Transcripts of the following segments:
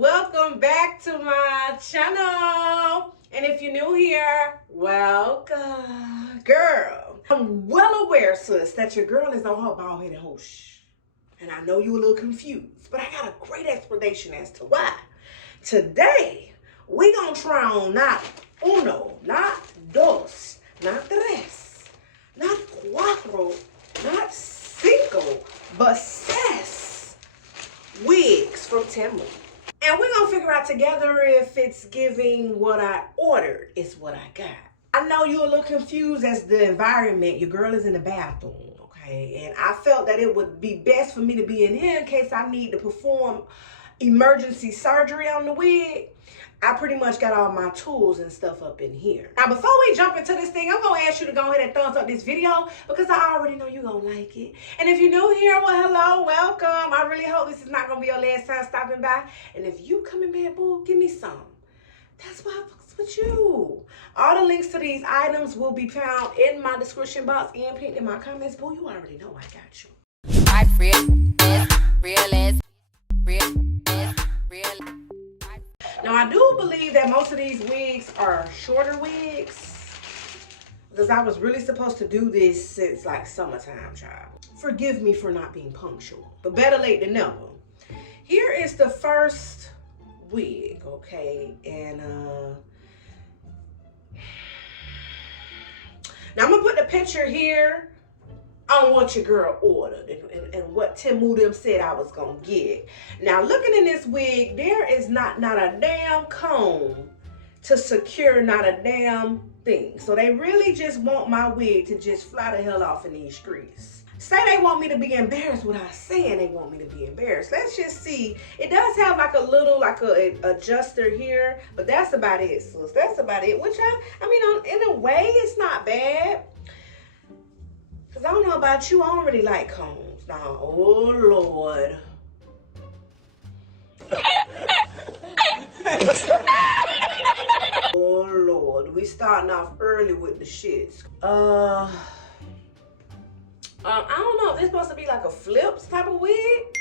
Welcome back to my channel. And if you're new here, welcome. Girl, I'm well aware, sis, that your girl is on her bald-headed hosh. And I know you're a little confused, but I got a great explanation as to why. Today, we gonna try on not uno, not dos, not tres, not cuatro, not cinco, but seis wigs from Temu. And we're gonna figure out together if it's giving what I ordered is what I got. I know you're a little confused as the environment. Your girl is in the bathroom, okay? And I felt that it would be best for me to be in here in case I need to perform emergency surgery on the wig. I pretty much got all my tools and stuff up in here. Now, before we jump into this thing, I'm gonna ask you to go ahead and thumbs up this video because I already know you're gonna like it. And if you're new here, well, hello, welcome. I really hope this is not gonna be your last time stopping by. And if you coming back, boo, give me some. That's why I fucks with you. All the links to these items will be found in my description box and pinned in my comments. Boo, you already know I got you. Now, I do believe that most of these wigs are shorter wigs because I was really supposed to do this since like summertime, child. Forgive me for not being punctual, but better late than never. Here is the first wig, okay? And now I'm gonna put the picture here on what your girl ordered and what Temu them said I was gonna get. Now, looking in this wig, there is not a damn comb to secure not a damn thing. So they really just want my wig to just fly the hell off in these streets. Say they want me to be embarrassed without saying they want me to be embarrassed. Let's just see. It does have like a little, like a adjuster here, but that's about it, sis. That's about it, which I mean, in a way, it's not bad. Cause I don't know about you, I don't really like combs. Now, oh Lord. Oh Lord, we starting off early with the shits. I don't know if this supposed to be like a flips type of wig.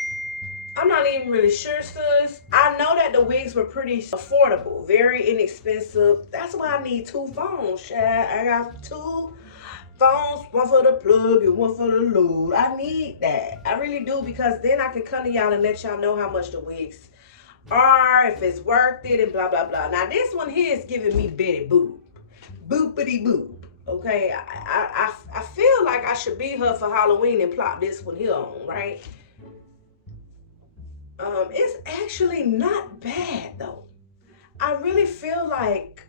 I'm not even really sure, sis. I know that the wigs were pretty affordable, very inexpensive. That's why I need two phones, Chad. I got two phones, one for the plug and one for the load. I need that. I really do, because then I can come to y'all and let y'all know how much the wigs are, if it's worth it, and blah, blah, blah. Now, this one here is giving me Betty Boop. Boopity boop. Okay? I feel like I should be her for Halloween and plop this one here on, right? It's actually not bad, though. I really feel like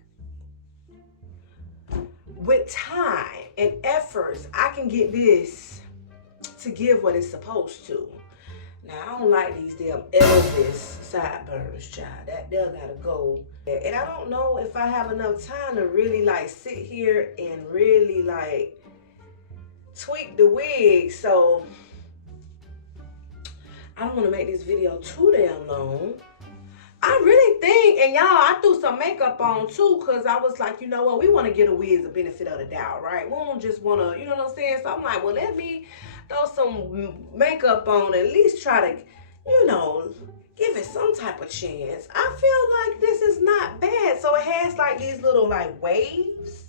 with time and efforts, I can get this to give what it's supposed to. Now, I don't like these damn Elvis sideburns, child. That there gotta go. And I don't know if I have enough time to really like sit here and really like tweak the wig. So I don't want to make this video too damn long. I really think, and y'all, I threw some makeup on too, because I was like, you know what, we want to give the wigs the benefit of the doubt, right? We don't just want to, you know what I'm saying? So I'm like, well, let me throw some makeup on, at least try to, you know, give it some type of chance. I feel like this is not bad. So it has like these little like waves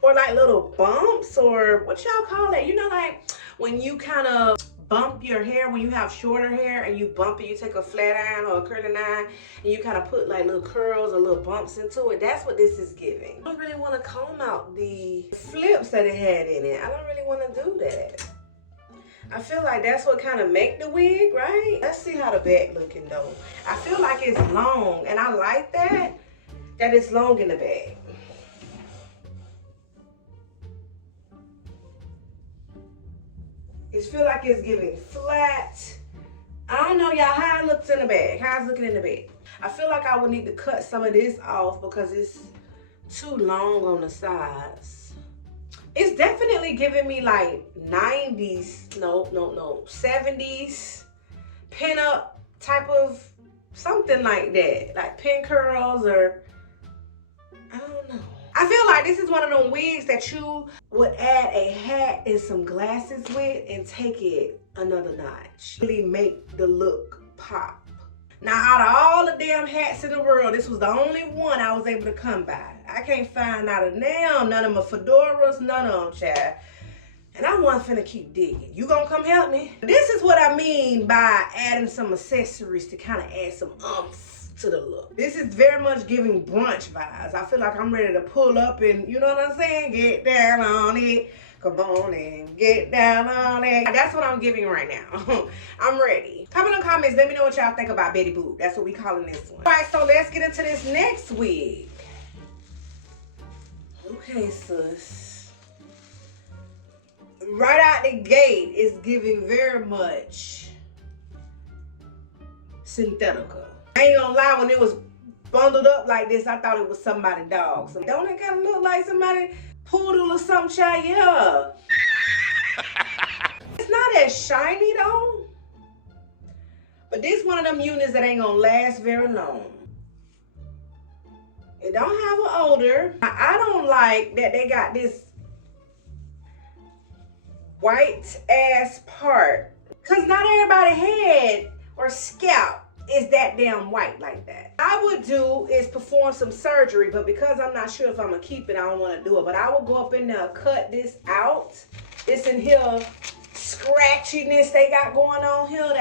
or like little bumps, or what y'all call it? You know, like when you kind of bump your hair, when you have shorter hair and you bump it, you take a flat iron or a curling iron and you kind of put like little curls or little bumps into it. That's what this is giving. I don't really want to comb out the flips that it had in it. I don't really want to do that. I feel like that's what kind of make the wig, right? Let's see how the back looking though. I feel like it's long, and I like that it's long in the back. It feel like it's giving flat. I don't know, y'all, how it looks in the back. How it's looking in the back. I feel like I would need to cut some of this off because it's too long on the sides. It's definitely giving me like 90s, no, 70s pin-up type of something like that. Like pin curls, or I don't know. I feel like this is one of them wigs that you would add a hat and some glasses with and take it another notch. Really make the look pop. Now, out of all the damn hats in the world, this was the only one I was able to come by. I can't find out of them, none of my fedoras, none of them, child. And I wasn't finna keep digging. You gonna come help me? This is what I mean by adding some accessories to kind of add some umph to the look. This is very much giving brunch vibes. I feel like I'm ready to pull up and, you know what I'm saying? Get down on it. Come on and get down on it. That's what I'm giving right now. I'm ready. Comment in the comments. Let me know what y'all think about Betty Boop. That's what we calling this one. All right, so let's get into this next wig. Okay, sis. Right out the gate, it's giving very much synthetical. I ain't gonna lie, when it was bundled up like this, I thought it was somebody's dog. So don't it kind of look like somebody poodle or something, child? Yeah. It's not as shiny though. But this one of them units that ain't gonna last very long. It don't have an odor. I don't like that they got this white ass part. Cause not everybody head or scalp is that damn white like that. I would do is perform some surgery, but because I'm not sure if I'm gonna keep it, I don't wanna do it. But I will go up in there, cut this out. This in here scratchiness they got going on here,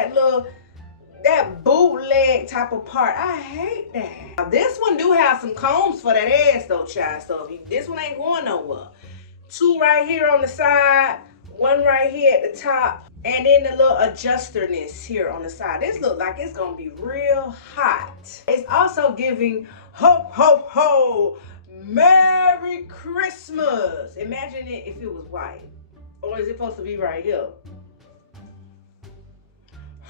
that bootleg type of part. I hate that. Now, this one do have some combs for that ass though, child. So this one ain't going nowhere. 2 right here on the side, 1 right here at the top, and then the little adjusterness here on the side. This look like it's gonna be real hot. It's also giving ho, ho, ho, Merry Christmas. Imagine it if it was white. Or is it supposed to be right here?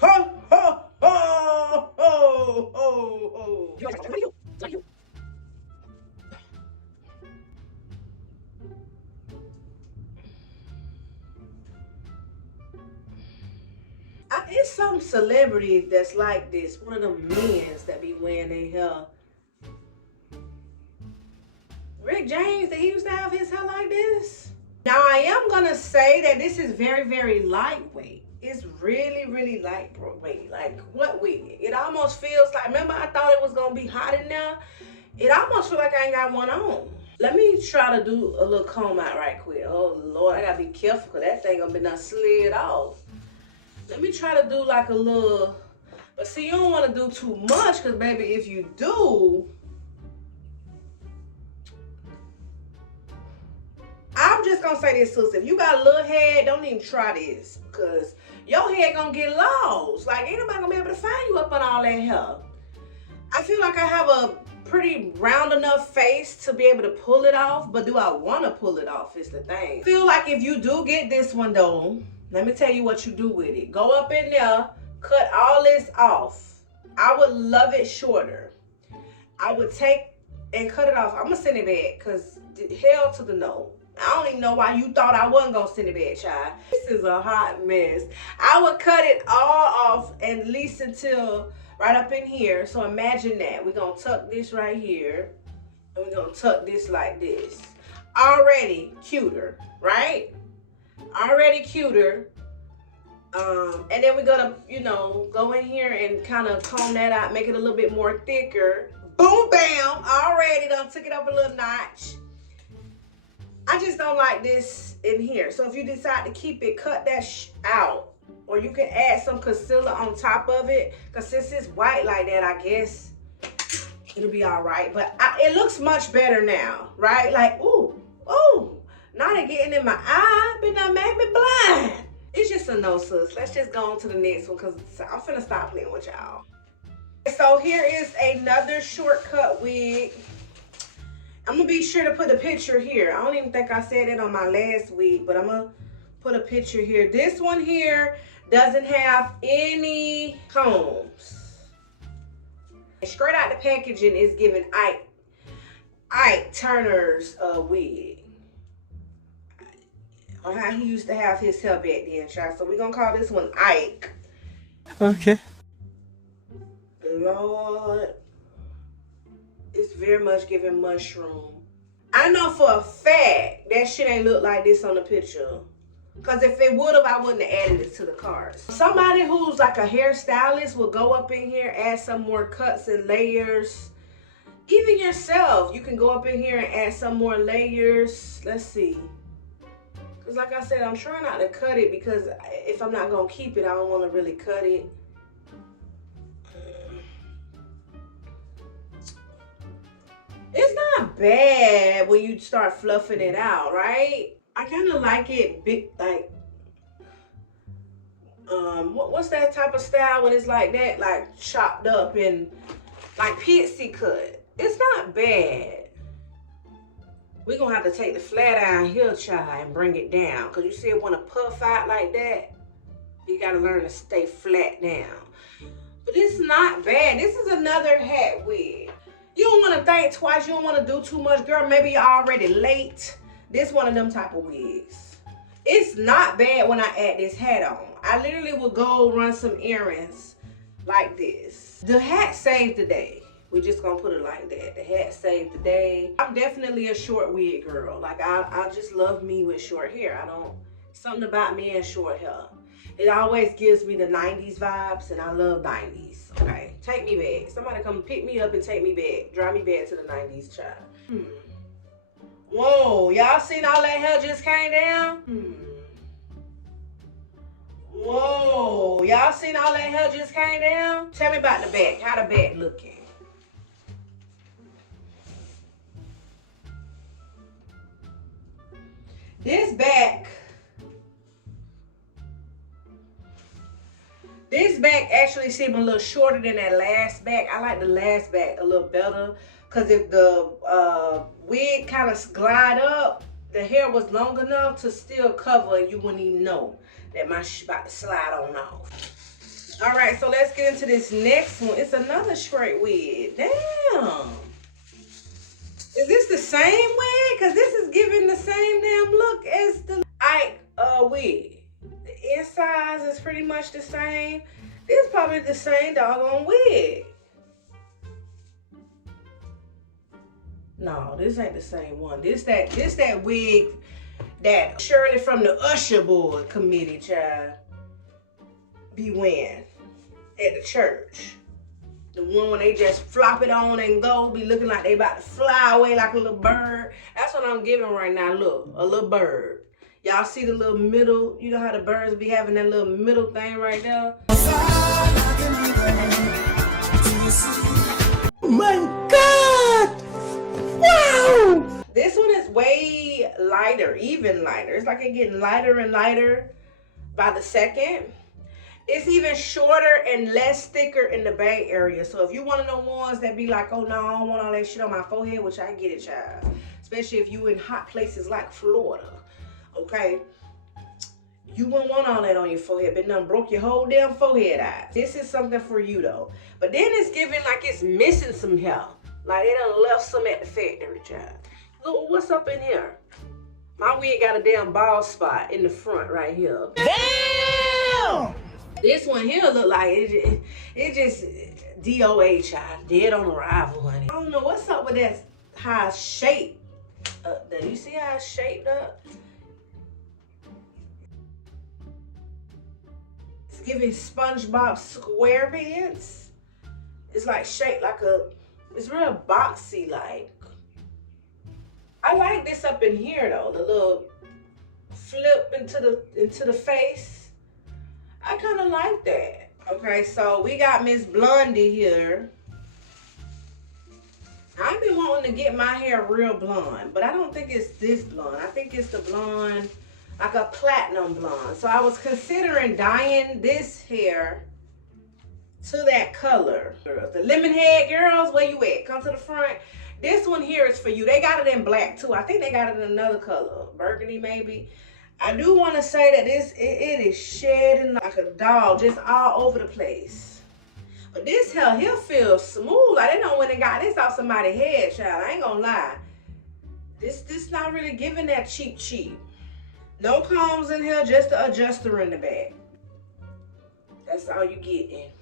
Ho, ho, ho, ho, ho, ho. It's some celebrity that's like this. One of them men's that be wearing their hair. Rick James, that he used to have his hair like this. Now I am gonna say that this is very, very lightweight. It's really, really lightweight. Like what wig? It almost feels like, remember I thought it was gonna be hot in there? It almost feels like I ain't got one on. Let me try to do a little comb out right quick. Oh Lord, I gotta be careful because that thing gonna be done slid off. Let me try to do like a little, but see, you don't want to do too much because, baby, if you do, I'm just going to say this, sis. If you got a little head, don't even try this because your head going to get lost. Like, ain't nobody going to be able to find you up on all that hair. I feel like I have a pretty round enough face to be able to pull it off, but do I want to pull it off is the thing. I feel like if you do get this one, though, let me tell you what you do with it. Go up in there, cut all this off. I would love it shorter. I would take and cut it off. I'm gonna send it back because hell to the no. I don't even know why you thought I wasn't gonna send it back, child. This is a hot mess. I would cut it all off at least until right up in here. So imagine that. We're gonna tuck this right here. And we're gonna tuck this like this. Already cuter, right? Already cuter. And then we're gonna, you know, go in here and kind of comb that out, make it a little bit more thicker. Boom, bam, already done took it up a little notch. I just don't like this in here. So if you decide to keep it, cut that out. Or you can add some concealer on top of it. Because since it's white like that, I guess it'll be all right. But it looks much better now, right? Like, ooh, ooh. Now they're getting in my eye, but that made me blind. It's just a no, sis. Let's just go on to the next one because I'm finna stop playing with y'all. So here is another shortcut wig. I'm gonna be sure to put a picture here. I don't even think I said it on my last wig, but I'm gonna put a picture here. This one here doesn't have any combs. Straight out the packaging is giving Ike Turner's wig. Or how he used to have his hair back then, child. So we're gonna call this one Ike. Okay. Lord, it's very much giving mushroom. I know for a fact that shit ain't look like this on the picture. Because if it would have, I wouldn't have added it to the cards. Somebody who's like a hairstylist will go up in here, add some more cuts and layers. Even yourself, you can go up in here and add some more layers. Let's see. Because like I said, I'm trying not to cut it because if I'm not going to keep it, I don't want to really cut it. It's not bad when you start fluffing it out, right? I kind of like it big, like, what's that type of style when it's like that, like chopped up and like pixie cut. It's not bad. We're going to have to take the flat iron here, child, and bring it down. Because you see it want to puff out like that. You got to learn to stay flat down. But it's not bad. This is another hat wig. You don't want to think twice. You don't want to do too much. Girl, maybe you're already late. This one of them type of wigs. It's not bad when I add this hat on. I literally will go run some errands like this. The hat saved the day. We're just gonna put it like that. The hat saved the day. I'm definitely a short wig girl. Like I just love me with short hair. Something about me and short hair. It always gives me the 90s vibes, and I love 90s. Okay, take me back. Somebody come pick me up and take me back. Drive me back to the 90s, child. Whoa, y'all seen all that hair just came down? Whoa, y'all seen all that hair just came down? Tell me about the back. How the back looking? This back actually seemed a little shorter than that last back. I like the last back a little better because if the wig kind of glide up, the hair was long enough to still cover and you wouldn't even know that my shit about to slide on off. All right, so let's get into this next one. It's another straight wig. Damn. Is this the same wig? Because this is giving the same damn look as the Ike wig. The insides is pretty much the same. This is probably the same doggone wig. No, this ain't the same one. This that wig that Shirley from the Usher Board committee, child, be wearing at the church. The one when they just flop it on and go, be looking like they about to fly away like a little bird. That's what I'm giving right now. Look, a little bird. Y'all see the little middle, you know how the birds be having that little middle thing right there? Oh my God! Wow! This one is way lighter, even lighter. It's like it's getting lighter and lighter by the second. It's even shorter and less thicker in the bang area. So if you one of the ones that be like, oh no, I don't want all that shit on my forehead, which I get it, child. Especially if you in hot places like Florida, okay? You wouldn't want all that on your forehead, but done broke your whole damn forehead out. This is something for you though. But then it's giving like it's missing some hair. Like they done left some at the factory, child. Look, what's up in here? My wig got a damn bald spot in the front right here. Damn! This one here look like it just DOA, child. Dead on arrival, honey. I don't know what's up with that, how it's shaped up there. You see how it's shaped up? It's giving SpongeBob SquarePants. It's like shaped like it's real boxy like. I like this up in here though, the little flip into the face. I kind of like that. Okay, so we got Miss Blondie here. I've been wanting to get my hair real blonde, but I don't think it's this blonde. I think it's the blonde, like a platinum blonde. So I was considering dyeing this hair to that color. The lemon head girls, where you at? Come to the front. This one here is for you. They got it in black too. I think they got it in another color, burgundy maybe. I do want to say that it is shedding like a dog, just all over the place. But this hair here feels smooth. Like they don't went and got this off somebody's head, child. I ain't gonna lie. This not really giving that cheap. No combs in here, just the adjuster in the back. That's all you getting.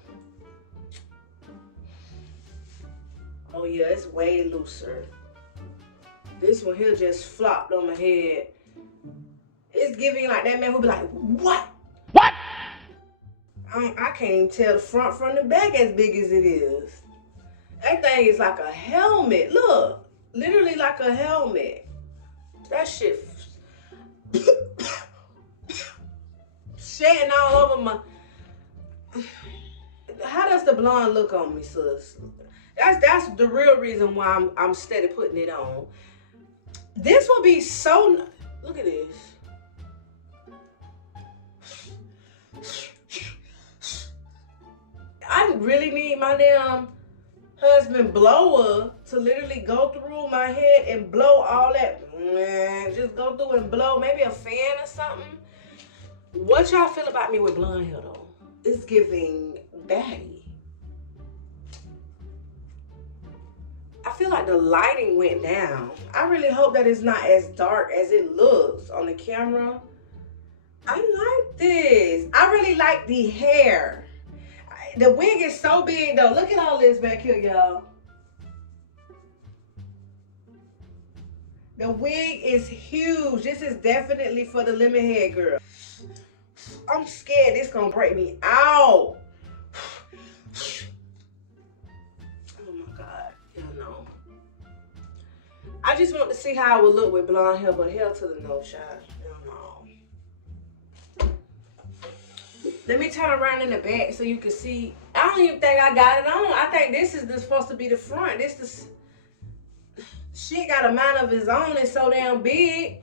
Oh yeah, it's way looser. This one here just flopped on my head. It's giving like that man who be like, what? What? I can't even tell the front from the back as big as it is. That thing is like a helmet. Look, literally like a helmet. That shit shedding all over my. How does the blonde look on me, sis? That's the real reason why I'm steady putting it on. This will be so. Look at this. I really need my damn husband blower to literally go through my head and blow all that. Just go through and blow. Maybe a fan or something. What y'all feel about me with blonde hair though? It's giving baddie. I feel like the lighting went down. I really hope that it's not as dark as it looks on the camera. I like this. I really like the hair. The wig is so big though. Look at all this back here, y'all. The wig is huge. This is definitely for the lemon head girl. I'm scared this gonna break me out. Oh my God, y'all know. I just want to see how I would look with blonde hair, but hell to the no shot. Let me turn around in the back so you can see. I don't even think I got it on. I think this is supposed to be the front. This shit got a mind of its own. It's so damn big.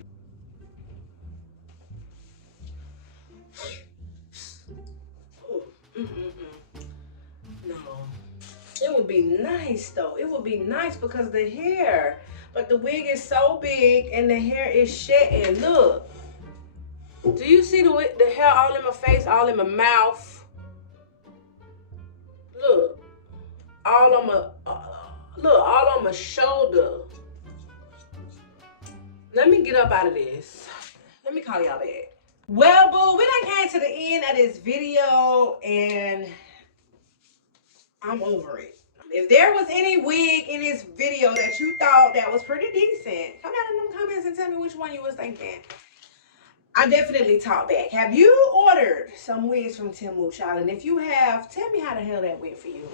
No. It would be nice though. It would be nice because the hair. But the wig is so big and the hair is shedding. Look. Do you see the hair all in my face, all in my mouth? Look, all on my shoulder. Let me get up out of this. Let me call y'all back. Well, boo, we done came to the end of this video and I'm over it. If there was any wig in this video that you thought that was pretty decent, come down in them comments and tell me which one you was thinking. I definitely talk back. Have you ordered some wigs from Temu, child? And if you have, tell me how the hell that went for you.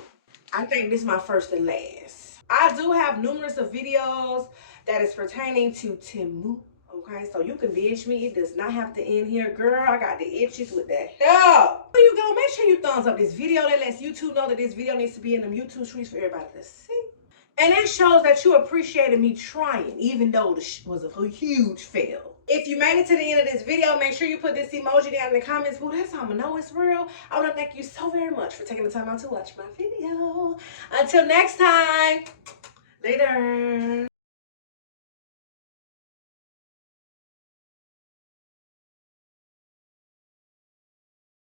I think this is my first and last. I do have numerous of videos that is pertaining to Temu. Okay, so you can bitch me. It does not have to end here. Girl, I got the itches with that hair. There you go. Make sure you thumbs up this video. That lets YouTube know that this video needs to be in them YouTube streets for everybody to see. And that shows that you appreciated me trying, even though the was a huge fail. If you made it to the end of this video, make sure you put this emoji down in the comments. Boo, that's how I'm gonna know it's real. I want to thank you so very much for taking the time out to watch my video. Until next time.